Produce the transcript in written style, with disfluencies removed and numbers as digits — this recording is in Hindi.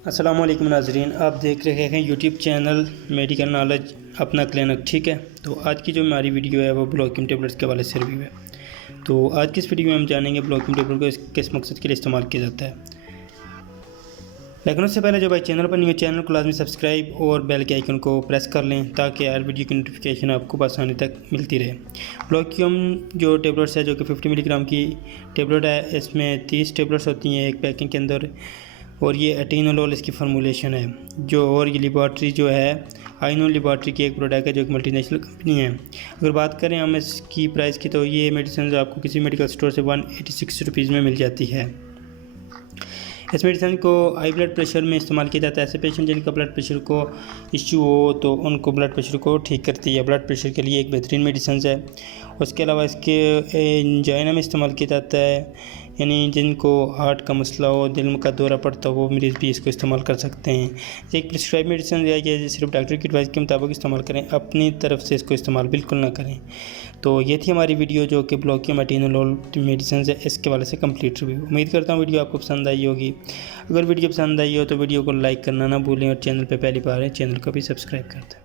अस्सलामुअलैकुम नाज़रीन, आप देख रहे हैं यूट्यूब चैनल मेडिकल नॉलेज अपना क्लिनिक। ठीक है, तो आज की जो हमारी वीडियो है वो ब्लॉकिंग टेबलेट्स के हवाले से रिव्यू है। तो आज की इस वीडियो में हम जानेंगे ब्लॉकिंग टेबलेट को किस मकसद के लिए इस्तेमाल किया जाता है। लेकिन उससे पहले जो भाई चैनल पर न्यू चैनल को लाजमी सब्सक्राइब और बेल के आइकन को प्रेस कर लें ताकि हर वीडियो की नोटिफिकेशन आपको आसानी तक मिलती रहे। ब्लॉकियम जो टेबलेट्स है जो कि 50 मिलीग्राम की टेबलेट है, इसमें 30 टेबलेट्स होती हैं एक पैकिंग के अंदर, और ये एटेनोलोल इसकी फार्मूलेशन है। और ये लेबॉरेटरी जो है आइनोन लेबॉरेटरी की एक प्रोडक्ट है जो एक मल्टीनेशनल कंपनी है। अगर बात करें हम इसकी प्राइस की तो ये मेडिसिन आपको किसी मेडिकल स्टोर से 186 रुपीज़ में मिल जाती है। इस मेडिसिन को हाई ब्लड प्रेशर में इस्तेमाल किया जाता है। ऐसे पेशेंट जिनका ब्लड प्रेशर को इश्यू हो तो उनको ब्लड प्रेशर को ठीक करती है। ब्लड प्रेशर के लिए एक बेहतरीन मेडिसिन है। उसके अलावा इसके एंजाइना में इस्तेमाल किया जाता है, यानी जिनको हार्ट का मसला हो, दिल का दौरा पड़ता हो, वो मरीज़ भी इसको इस्तेमाल कर सकते हैं। एक प्रिस्क्राइब मेडिसिन है कि सिर्फ डॉक्टर की एडवाइस के मुताबिक इस्तेमाल करें, अपनी तरफ से इसको इस्तेमाल बिल्कुल ना करें। तो ये थी हमारी वीडियो जो कि ब्लॉकियम एटेनोलोल मेडिसिन है, इसके वाले से कंप्लीट रिव्यू। उम्मीद करता हूँ वीडियो आपको पसंद आई होगी। अगर वीडियो पसंद आई हो तो वीडियो को लाइक करना ना भूलें और चैनल पर पहली बार है चैनल को भी सब्सक्राइब कर दें।